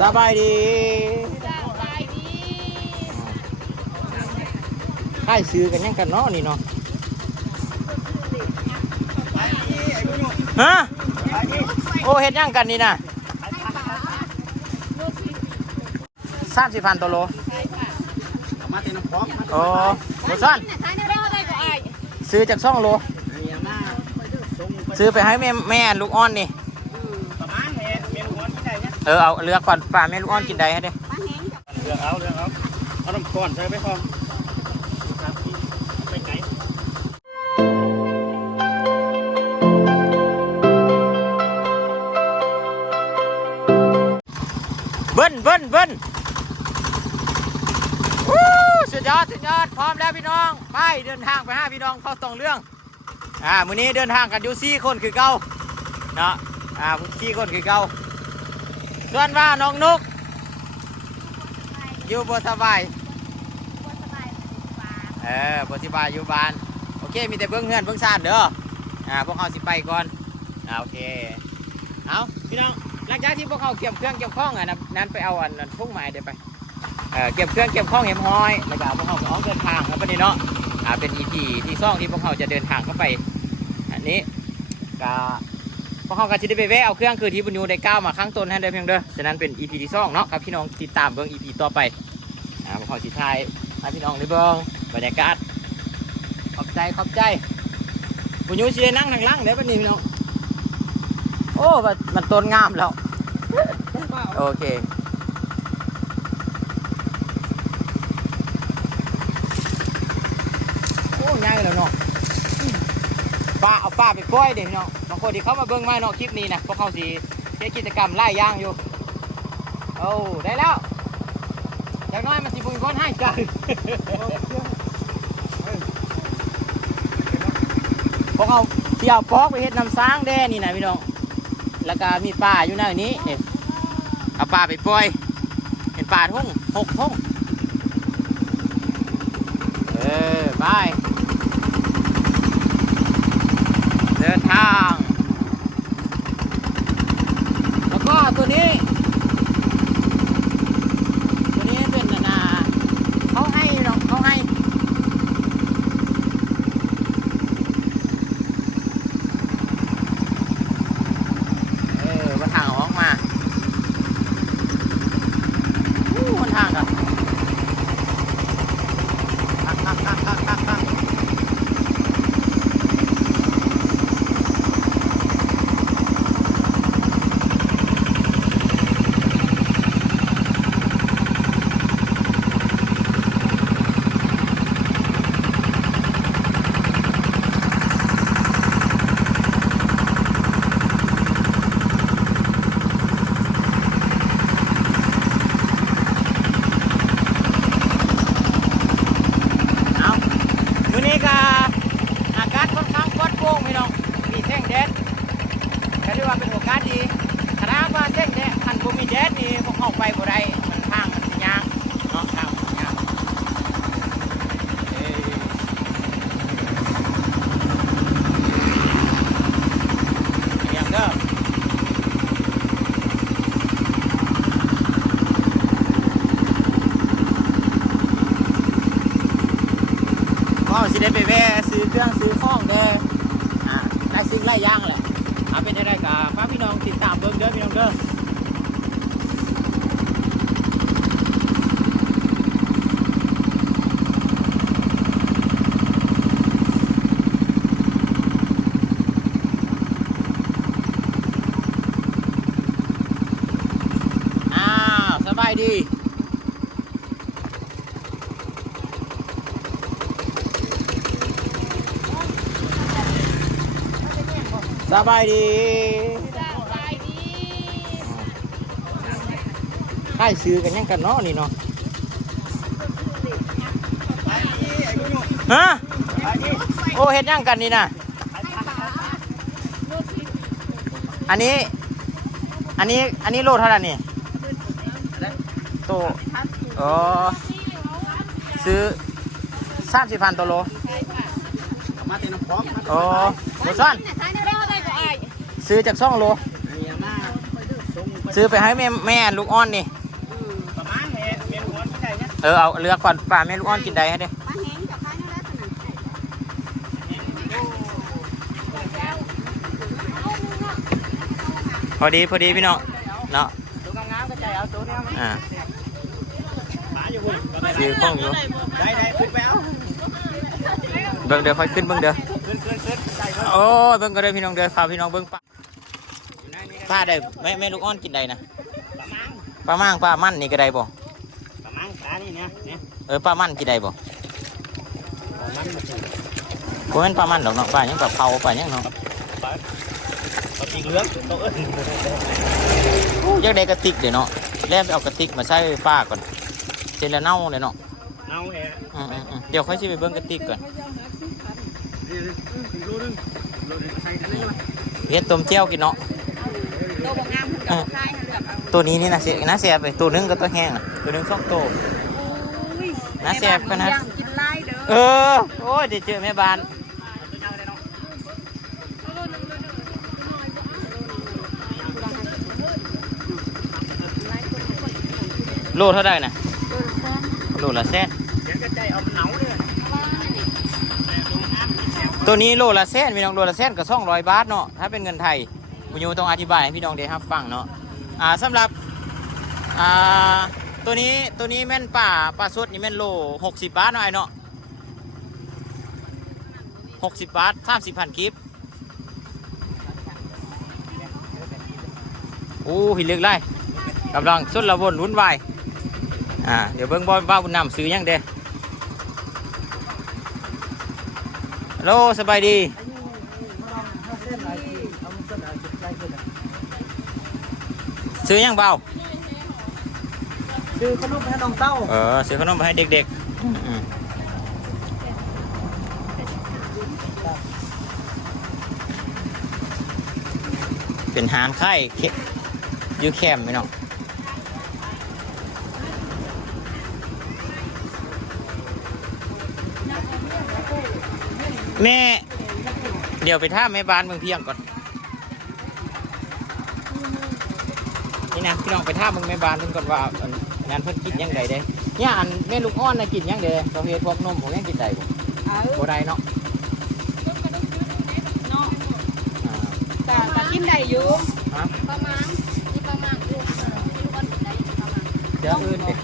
สบายดีสบายดีค่ายซื้อกันยังกันเนาะนี่เนาะฮะโอ้เฮ็ดยังกันนี่นะสามสิบพันตัวโลใช่ค่ะมาเต็มน้ำพร้อมโอ้โหซ่อนใช่ในรอบได้ก็อายซื้อจากซ่องโลเนี่ยมาส่งไปซื้อไปให้แม่แม่ลูกอ้อนนี่ เนี่ยเออเอาเลือกก่อนป่าแม่ลูกอ้อนกินได้ให้เด้เลือกเอาเลือกเอาเอาน้ำก้อนใส่ไปพร้อมครับไปไกลเบิ้ลเบิ้ลเบิ้ลวู้สุดยอดสุดยอดพร้อมแล้วพี่น้องไปเดินทางไปห้าพี่น้องเข้าตรงเรื่องอ่ามื้อนี้เดินทางกันอยู่สี่คนคือเก่าเนาะอ่าสี่คนคือเก่า ส่วนว่าน้องนุกอยู่บ่สบายเออบ่สบายอยู่บ้านโอเคมีแต่เบิ้งเงินเบิ้งซ่านเด้ออ่าพวกเขาสิไปก่อนอ่าโอเคเอาพี่น้องหลังจากที่พวกเขาเก็บเครื่องเก็บข้องอะนะนั้นไปเอาอันนั้นพวกไม้เดี๋ยวไปเออเก็บเครื่องเก็บข้องเห็มห้อยแล้วก็พวกเขาก็ออกเดินทางแล้วปนี้เนาะอ่าเป็น EP ที่ซ่องที่พวกเขาจะเดินทางเข้าไป อันนี้ก็ พวกเขาก็จะได้ไปแวะเอาเครื่องคือที่บุญยูได้ก้าวมาข้างต้นให้ได้เพียงเด้อฉะนั้นเป็น EP ที่ซ่องเนาะครับพี่น้องติดตามเบิ้ง EP ต่อไปอ่าพวกเขาสิทายให้พี่น้องได้เบิ้งบรรยากาศขอบใจขอบใจบุญยูสิได้นั่งทางหล่างเด้อปนี้พี่น้องโอ้มันมันต้นงามแล้วโอเคโอ้ง่ายแล้วเนาะ ป้าเอาป้าไปปล่อยเดี๋ยวเนาะบางคนที่เขามาเบิ่งไมาเนาะคลิปนี้นะพวกเขาสิเฮ็ดกิจกรรมไล่ย่างอยู่โอ้ได้แล้วจากน้อยมันสิบุญคนให้กันพวกเขาเที่ยวปอกไปเฮ็ดน้ำซ้างแด่นี่นะพี่น้องแล้วก็มีป่าอยู่หน้านี้เนี่ยเอาป่าไปปล่อยเป็นป่าทุ่งหกทุ่งเออไปเดินทาง แล้วก็ตัวนี้ ตัวนี้เป็นนานาเขาให้หรอกเขาให้ เออมันทางออกมาอู้มันทางกันคักคักคักคักคักคักเอาอยู่นี่ก็อากาศค่อนข้างปลอดโปร่งพี่น้องมีแสงแดดก็เรียก ว่าเป็นโอกาสดีถ้าว่าแสงแดดคันบ่มีแดดนี่พวกเขาไปบ่ได้มันทางมันสิยางเนาะทางมันสิยางเอ้ยเตรียมเด้อก็สิได้ไปแวะซื้อเครื่องซื้อข้องเด้ออ่าได้สิ่งหลายอย่างแหละาเป็นอะไรกับฝากพี่น้องติดตามเบิ่งเด้อพี่น้องเด้ออ้าวสบายดี สบายดีสบายดีค่ายซื้อกันยังกันเนาะนี่เนาะฮะโอ้เฮ็ดยังกันนี่นะอันนี้ อันนี้ อันนี้โลเท่าไหร่นี่โตอ๋อซื้อสามสิบพันตัวโลใช่ค่ะมาเต็มน้ำพร้อมอ๋อโบซ่อน ซื้อจากซ่องโลเนี่ยมาส่งไปซื้อไปให้แม่แม่ลูกอ้อนนี่ประมาณแม่เมนูที่ไหนเนี่ยเออเอาเลือกก่อนป่าแม่ลูกอ้อนกินได้ให้เด้ปลาแห้งกับปลาเนื้อแล้วสนั่นพอดีพอดีพี่น้องเนาะตัวงามๆก็ใจเอาตัวเนี้ยมันอ่าหาอยู่คุณซื้อข้องอยู่ได้ได้ขึ้นไปเอาเบิ่งเด้อค่อยขึ้นเบิ่งเด้อขึ้นขึ้นขึ้นใจเพิ่มโอ้เบิ่งก็ได้อพี่น้องเด้อพาพี่น้องเบิ่งป้า ป้าได้แม่แม่ลูกอ้อนกินได้นะประมาณป้ามั่งป้ามั่นนี่ก็ได้บ่ประมาณขานี่เนี่ยเนี่ยเออป้ามั่นกินได้บ่ประมาณมันจะบ่แม่นป้ามั่นดอกเนาะป้ายังกับเผาป้ายังเนาะปลาปลาปีกเหลืองตัวเอิ้นอยากได้กระติกเดี๋ยวเนาะแล่ไปเอากระติกมาใส่ป้าก่อนเสร็จแล้วเน่าเลยเนาะเน่าแฮะอืมอืมอืมเดี๋ยวค่อยสิไปเบิ่งกระติกก่อนนี่อีกรูนึงรูนึงใส่กันได้ไหมเฮ็ดต้มเจียวกินเนาะ เอาตัวนี้นี่นะเสียนะเสียไปตัวหนึงก็ตัวแห้งน่ะตัวหนึงสองตัวอุ้ยน่าแซ่บขนาดย่างกินไล่เด้อเออโอ้ยเดี๋ยวเจอแม่บ้านโลเท่าไหร่นะโลละแสนเดี๋ยวก็ใจเอามันเหนาเลยตัวนี้โลละแสนพี่น้องโลละแสนก็สองร้อยบาทเนาะถ้าเป็นเงินไทย คุณยูต้องอธิบายให้พี่น้องได้รับฟังเนาะอ่าสำหรับอ่าตัวนี้ตัวนี้แม่นป่าป่าสดนี่แม่นโลหกสิบบาทหน่อยเนาะหกสิบบาทสามสิบพันกิฟโอ้หินเลือกไล่กำลังสุดละวนวุ่นวายอ่าเดี๋ยวเบิ้งบ่บ้าบุญนำซื้อยังเด้ฮัลโหลสบายดี ซื้อยังเบาคือขนมให้น้องเต้าเออซื้อขนมไปให้เด็กๆอืมเป็นหานไข่เคอยูแคมป์ไหมน้องแม่ เดี๋ยวไปท่ามแม่บ้านเมืองเพียงก่อน นี่นะพี่น้องไปท่ามเมืองแม่บ้านเพิ่นก่อนว่าอันงานเพิ่นกินยังไงเด้เนี่ยอันแม่ลูกอ้อนนะกินยังเด้ประเภทพวกนมผมยังกินได้บ่เอาบ่ได้เนาะเนาะอ่าแต่แต่กินได้อยู่ฮะประมาณนี่ประมาณอยู่ไม่รู้ว่ากินได้ประมาณเดี๋ยวอื่นเด้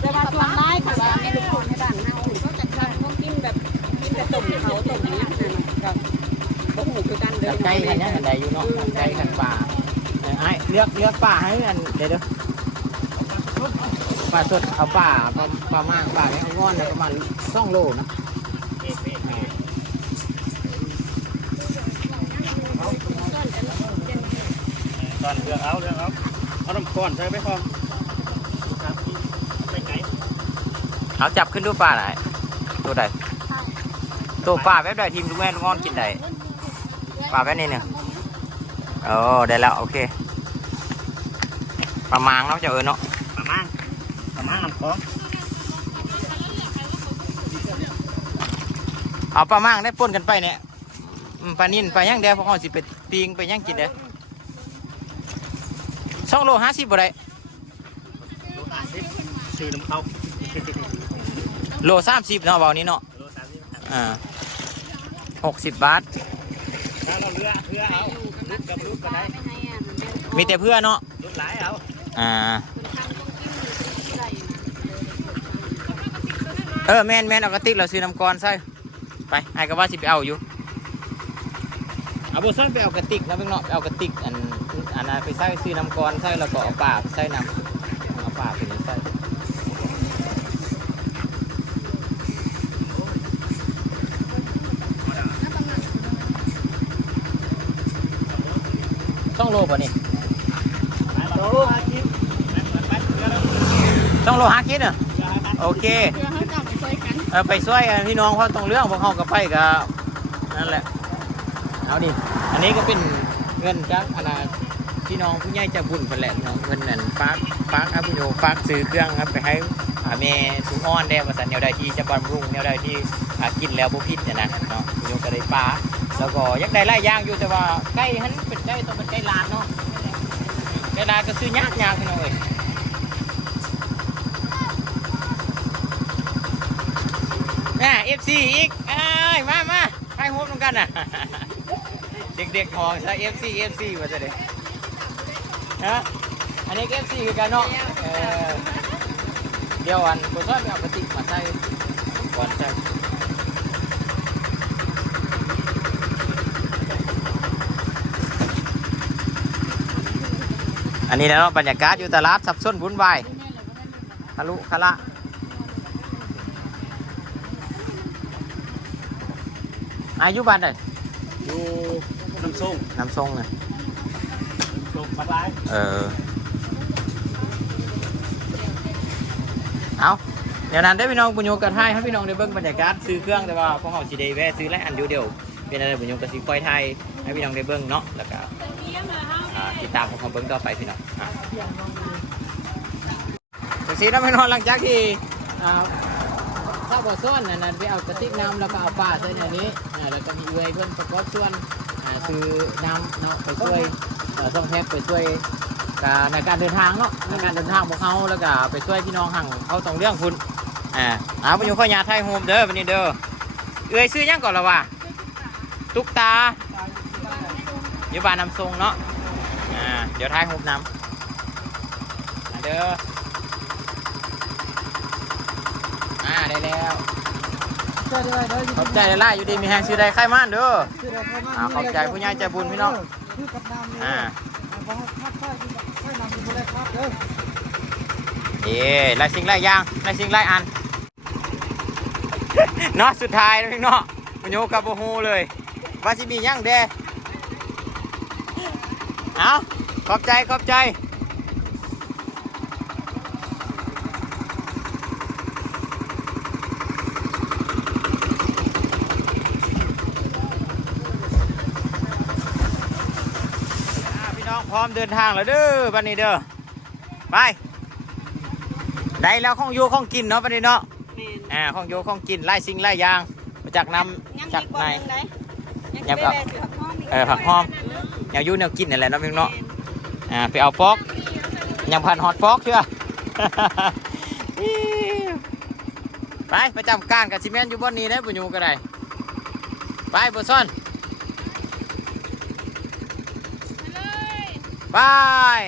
แต่ว่าส่วนร้ายค่ะว่าไม่รู้คนในบ้านเฮาก็จะทำพวกกินแบบกินแต่ต้มเขาต้มนี้นั่นน่ะกับบ่หูคือกันเด้อใกล้กันยังกันได้อยู่เนาะใกล้กันป่า เออไอ้เลือกเลือกป่าให้อันเดี๋ยวเดี๋ยวป่าสดเอาป่าปลาปลามากป่าแม่งอนนะประมาณสองโลนะตอนเรือเอาเรือเอาเอาน้ำก้อนใส่ไปพร้อมครับไปไกลเอาจับขึ้นดูป่าไหนตัวใดตัวป่าแบบใดทีมลูกแม่ลูกงอนกินได้ป่าแบบนี้เนี่ยโอ้ได้แล้วโอเค ปลามางเนาะเจ้าเอิญเนาะประมาณประมาณน้ำก้อนเอาปลามั่งได้ป่นกันไปเนี่ยอืมปลานิ่นไปลาย่างเดียวพวกเขาสิไปปิงไปย่างกินเด้อสองโลห้าสิบบ่ได้โลสามสิบซื้อน้ำเขาโลสามสิบเนาะเบานี้เนาะโลสามสิบอ่าหกสิบบาทถ้าเราเรือเรือเอาลุกกับลุกก็ได้มีแต่เพื่อเนาะลุกหลายเอา อ่า เออแม่นแม่นเอากระติกเราซื้อน้ำกรอนใส่ไปไอ้ก็ว่าสิไปเอาอยู่เอาบุษนไปเอากระติกนะเพิ่งเนาะไปเอากระติกอันอันนั้นไปใส่ซื้อน้ำกรอนใส่แล้วก็เอาป่าไปใส่น้ำเอาป่าไปใส่ต้องโลป่ะนี่โลห้าชิ้น ต้องโลหาคิดอะโอเคเพื่อเขาจับไปช่วยกันเออไปช่วยกันพี่น้องเพราะตรงเรื่องพวกเขากับไปกับนั่นแหละเอาดิอันนี้ก็เป็นเงินจากอนนาพี่น้องผู้ใหญ่ใจะบุญไปแหละพี่น้องเงินนั่นฝากฝากอาบุญโยฝากซื้อเครื่องครับไปให้อาเมสุอ้อนได้มาสันแนวใดที่จะบำรุงแนวใดที่อ่ากินแล้วบ่พิษเนี่ยนะเนาะบุญโยก็ได้ปลาแล้วก็อยักได้ไล่ย่างอยู่แต่ว่าใกล้หันเป็นใกล้ต้องเป็นใกล้ลานเนาะเวลาก็ซื้อยากยากพี่น้องเอ้ย แม่เอฟซีอีกเอ้ยมามาให้ฮบตรงกันน่ะ เด็กๆหองใช้ FC FC มาจะเด็กฮะอันนี้ FC คือกันเนาะเออเดี๋ยวอันกูชอบเอาปฏิมาใส่ก่อนใส่อันนี้นะเนาะบรรยากาศอยู่ตลาดสับส้นบุญวายทะลุคละ อายุบันเลยอยู่น้ำส้มน้ำทรงเลยลงปัดร้ายเออ เอาเดี๋ยวนั้นได้อพี่น้องปุญโยกันให้ให้พี่น้องได้เบิ่งบรรยากาศซื้อเครื่องแต่ว่าพวกเขาสิได้แวะซื้อและอันเดียวเดียวๆเป็นอะไรปุญโยกับสีคอยไทยให้พี่น้องได้เบิ่งเนาะแล้วก็อ่าติดตามพวกเขาเบิ่งต่อไปพี่น้องอะจังสีน้องพี่น้องหลังจากที่อ่าข้าวบ่อส้นนั่นนะไปเอากระติกน้ำแล้วก็เอาป้าใส่ในนี้อ่าแล้วก็มีเวยเพิ่นประกอบส่วนอ่าซื้อน้ำเนาะไปช่วยเอ่อต้องแพ็คไปช่วยก็ในการเดินทางเนาะในการเดินทางพวกเขาแล้วก็ไปช่วยพี่น้องห่างเขาตรงเรื่องคุณอ่าเอาไปอยู่ข้อยาไทยโฮมเด้อวันนี้เด้อเอ้ยซื้อหยังก่อนละวะตุ๊กตาอยู่บ้านน้ำทรงเนาะอ่าเดี๋ยวไทยโฮมนำมาเด้ออ่าได้แล้วใช่ได้ได้ ขอบใจได้ล่อยู่ดีมีแหงซื้อได้ไข่ม่านเด้ออ่าขอบใจผู้ใหญ่ใจบุญพี่น้องคือกับน้ำนี่อ่าบ่ทักทายค่อยนำบ่ได้ครับเด้อเอ๊หลายสิ่งหลายอย่างหลายสิ่งหลายอันเนาะสุดท้ายแล้วพี่เนาะมันโยกับโบฮูเลยว่าสิมีหยังเด้เอาขอบใจขอบใจอ่าพี่น้ องพร้อมเดินทางแล้วเด้อบันนี้เด้อไปได้แล้วของอยู่ของกินเนาะบันนี้เนาะแม่นอ่าของโยของกินไล่สิ่งไล่ยางมาจากน้ยังำจากมีกในว่านึงได้ยังยับไปเอาแลสิผักหอมกเออผักหอมแนวอยูแนวกินนั่นแหละเนาะพี่เนาะอ่าไปเอาฟอกยังพันฮอตฟอกเชื่อไปประจำการกับซิเมนอยู่บนนี้ได้อบุญยูก็ได้ไปบุซ่อน บาย